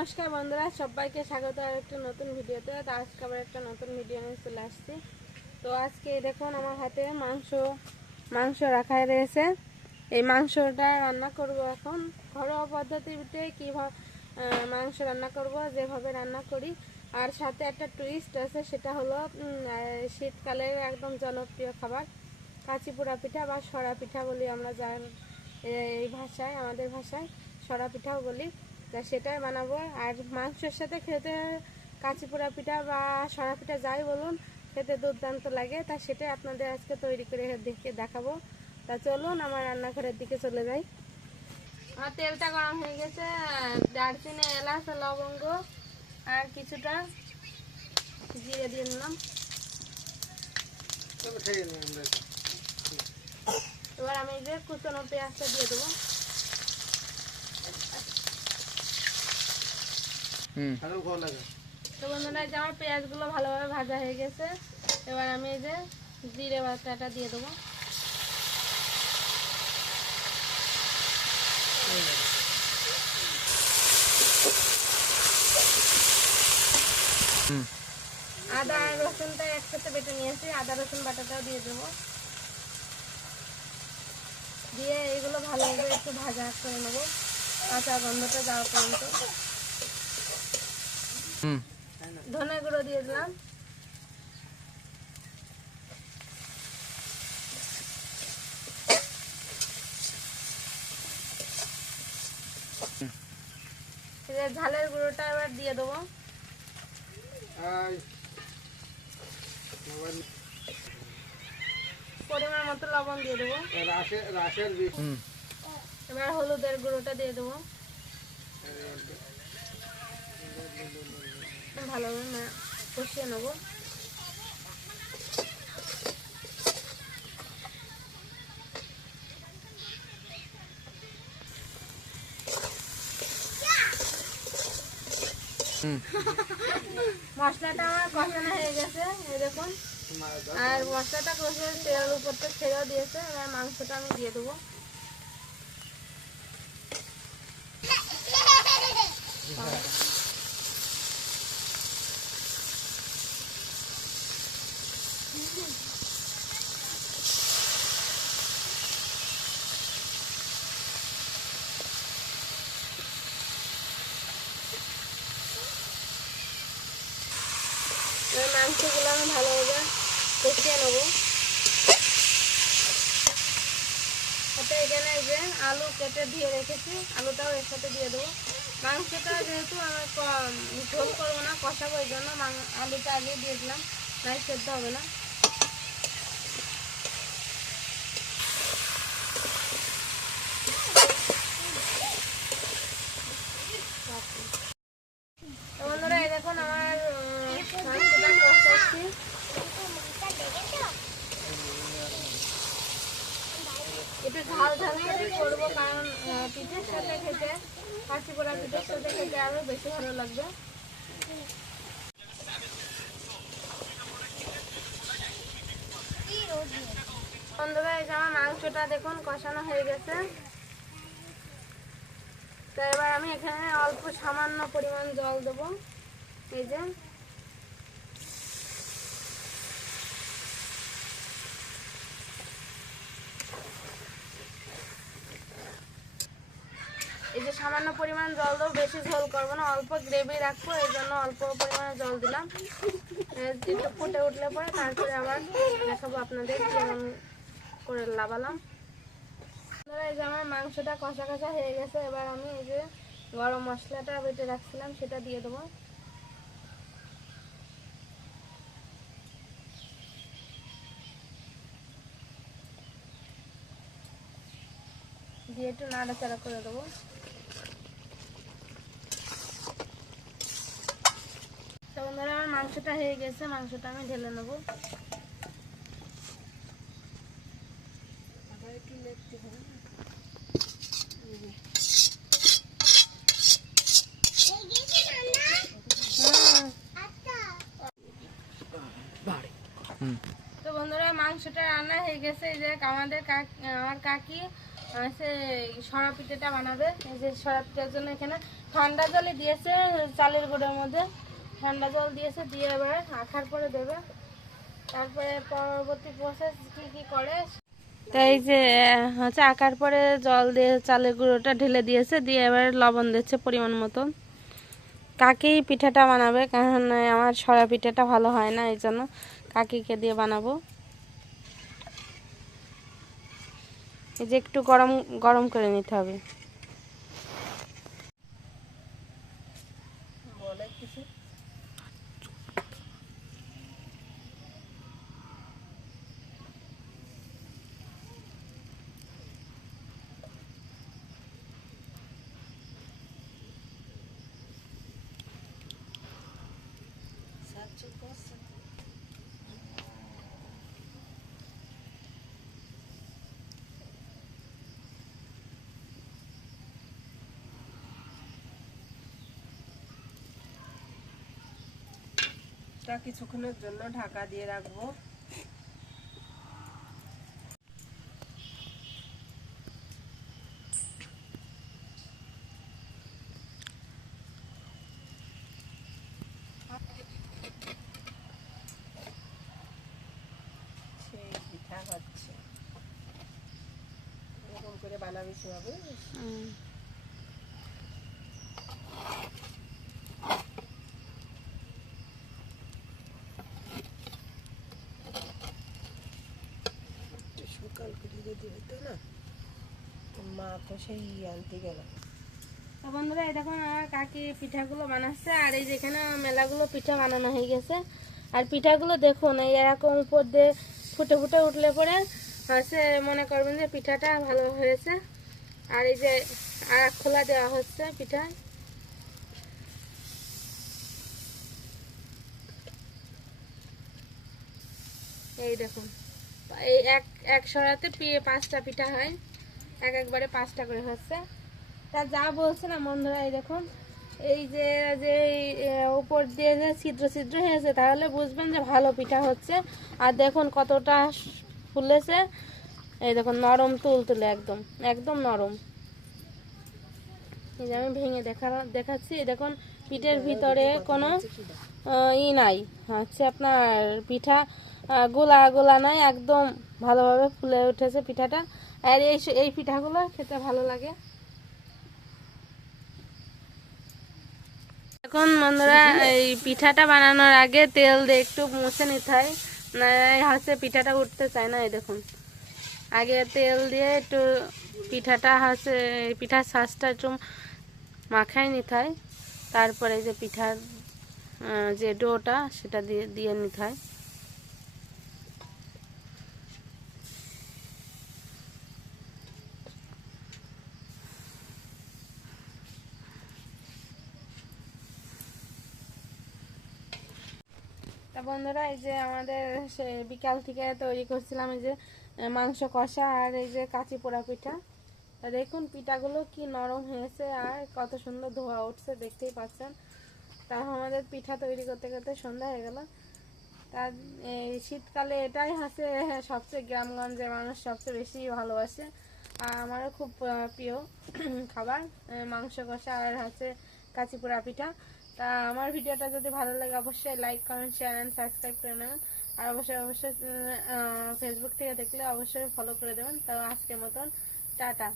নমস্কার বন্ধুরা, সবাইকে স্বাগত আর একটা নতুন ভিডিওতে। তো আজকে আবার একটা নতুন ভিডিও নিয়ে চলে আসছি। তো আজকে দেখুন আমার হাতে মাংস মাংস রাখা রয়েছে। এই মাংসটা রান্না করব এখন। ঘরোয়া পদ্ধতিতে কীভাবে মাংস রান্না করব, যেভাবে রান্না করি। আর সাথে একটা টুইস্ট আছে, সেটা হলো শীতকালের একদম জনপ্রিয় খাবার। কাঁচি পোড়া পিঠা বা সরা পিঠা বলি আমরা যার এই ভাষায়, আমাদের ভাষায় সরা পিঠাও বলি। তা সেটাই বানাবো। আর মাংসের সাথে খেতে কাঁচি পোড়া পিঠা বা সরা পিঠা যাই বলুন খেতে দুর্দান্ত লাগে। তা সেটাই আপনাদের আজকে তৈরি করে দেখে দেখাবো। তা চলুন আমার রান্নাঘরের দিকে চলে যাই। আমার তেলটা গরম হয়ে গেছে দারচিনি এলাচ লবঙ্গ আর কিছুটা জিরে দিয়ে নিলাম এবার আমি এই যে কুচনো পেঁয়াজটা দিয়ে দেবো। তো বন্ধুরা এই যে আমার পেঁয়াজগুলো ভালোভাবে ভাজা হয়ে গেছে। এবার আমি এই যে জিরে বাটাটা দিয়ে দেবো। আদা আর রসুনটা একসাথে বেটে নিয়েছি। আদা রসুন বাটাটাও দিয়ে দেবো। দিয়ে এগুলো ভালোভাবে একটু ভাজা করে নেব। কাঁচা গন্ধটা যাওয়া পর্যন্ত। ধনে গুঁড়ো দিয়ে দিলাম। এই যে ঝালের গুঁড়োটা এবার দিয়ে দেবো। পরিমাণ মতো লবণ দিয়ে দেবো। এবার হলুদের গুঁড়োটা দিয়ে দেবো। ভালোভাবে কষিয়ে নেব। মশলাটা আমার কষানো হয়ে গেছে দেখুন। আর মশলাটা কষে তেলের উপরটা ছেড়েও দিয়েছে, এবার মাংসটা আমি দিয়ে দেবো। এবার মাংসগুলো আমি ভালোভাবে কষিয়ে নেব। সাথে এখানে যে আলু কেটে দিয়ে রেখেছি, আলুটাও এর সাথে দিয়ে দেবো। মাংসটা যেহেতু আমি ঝোল করব না, কষাবো, এই জন্য আলুটা আগে দিয়ে দিলাম। নাই সেদ্ধ হবে না তো বন্ধুরা এই দেখুন আমার উম, মাংসটা কষাচ্ছি একটু ঝাল ঝাল করে করব, কারণ পিঠের সাথে খেতে কাঁচি পোড়া পিঠের সাথে খেতে আরও বেশি ভালো লাগবে। বন্ধুরা, এই যে আমার মাংসটা দেখুন কষানো হয়ে গেছে। তো এবার আমি এখানে অল্প সামান্য পরিমাণ জল দেবো। এই যে সামান্য পরিমাণ জল দেবো, বেশি ঝোল করব না, অল্প গ্রেভি রাখব, এই জন্য অল্প পরিমাণে জল দিলাম। একটু ফুটে উঠলে পরে তারপরে আবার দেখাবো আপনাদের কেমন করে লাবালাম এই যে আমার মাংসটা কষা কষা হয়ে গেছে, এবার আমি এই যে গরম মশলাটা বেটে রাখছিলাম, সেটা দিয়ে দেবো। দিয়ে একটু নাড়াচাড়া করে দেবো তো বন্ধুরা আমার মাংসটা হয়ে গেছে মাংসটা আমি ঢেলে নেব। হুম। তো বন্ধুরা মাংসটা রান্না হয়ে গেছে। এই যে আমাদের কাক- আমার কাকি সে সরা পিঠেটা বানাবে। এই যে সরা পিঠার জন্য এখানে ঠান্ডা জলে দিয়েছে চালের গুঁড়োর মধ্যে। ঠান্ডা জল দিয়েছে, দিয়ে এবার আখার পরে দেবে। তারপরে পরবর্তী প্রসেস কি কি করে? তাই যে হচ্ছে আঁকার পরে জল দিয়ে চালের গুঁড়োটা ঢেলে দিয়েছে, দিয়ে এবার লবণ দিচ্ছে পরিমাণ মতো কাকেই পিঠাটা বানাবে? কারণ আমার সরা পিঠাটা ভালো হয় না, এই জন্য কাকিকে দিয়ে বানাবো। এই যে একটু গরম গরম করে নিতে হবে বলে কিছু তা কিছুক্ষণের জন্য ঢাকা দিয়ে রাখব সেই পিঠা হচ্ছে সকাল করে যদি হতো না? মা তো সেই আনতে গেল। তো বন্ধুরা এই দেখুন আমার কাকি পিঠাগুলো বানাচ্ছে আর এই যেখানে মেলাগুলো পিঠা বানানো হয়ে গেছে। আর পিঠাগুলো দেখুন এই এরকম উপর দিয়ে ফুটে ফুটে উঠলে পরে হচ্ছে মনে করবেন যে পিঠাটা ভালো হয়েছে। আর এই যে আর খোলা দেওয়া হচ্ছে পিঠা। এই দেখুন, এই এক এক সরাতে পাঁচটা পিঠা হয়। এক একবারে পাঁচটা করে হচ্ছে। তা যা বলছে না বন্ধুরা, এই দেখুন, এই যে যে উপর দিয়ে যে ছিদ্র ছিদ্র হয়েছে, তাহলে বুঝবেন যে ভালো পিঠা হচ্ছে। আর দেখুন কতটা ফুলেছে। এই দেখুন নরম তুল তুলে একদম একদম নরম। এই যে আমি ভেঙে দেখা, দেখাচ্ছি দেখুন, পিঠের ভিতরে কোনো ই নাই। হচ্ছে আপনার পিঠা গোলা গোলা নাই, একদম ভালোভাবে ফুলে উঠেছে পিঠাটা। আর এই এই পিঠাগুলো খেতে ভালো লাগে। এখন বন্ধুরা, এই পিঠাটা বানানোর আগে তেল দিয়ে একটু মুছে নিতে হয়। হাতে পিঠাটা উঠতে চায় না, এই দেখুন। আগে তেল দিয়ে একটু পিঠাটা হচ্ছে পিঠার শ্বাসটা একটু মাখায় নিতে হয়। তারপরে যে পিঠার যে ডোটা, সেটা দিয়ে দিয়ে নিতে হয়। তা বন্ধুরা, এই যে আমাদের সে বিকাল থেকে তৈরি করছিলাম এই যে মাংস কষা আর এই যে কাঁচি পোড়া পিঠা। তা দেখুন পিঠাগুলো কি নরম হয়েছে আর কত সুন্দর ধোয়া উঠছে, দেখতেই পাচ্ছেন। তা আমাদের পিঠা তৈরি করতে করতে সন্ধ্যা হয়ে গেল। তার এই শীতকালে এটাই হচ্ছে সবচেয়ে গ্রামগঞ্জে মানুষ সবচেয়ে বেশি ভালোবাসে। আর আমারও খুব প্রিয় খাবার মাংস কষা আর হচ্ছে কাঁচি পোড়া পিঠা। তা আমার ভিডিওটা যদি ভালো লাগে, অবশ্যই like comment share and subscribe করে নেবেন। আর অবশ্যই অবশ্যই ফেসবুক থেকে দেখলে অবশ্যই ফলো করে দেবেন। তো আজকের মতন, টাটা।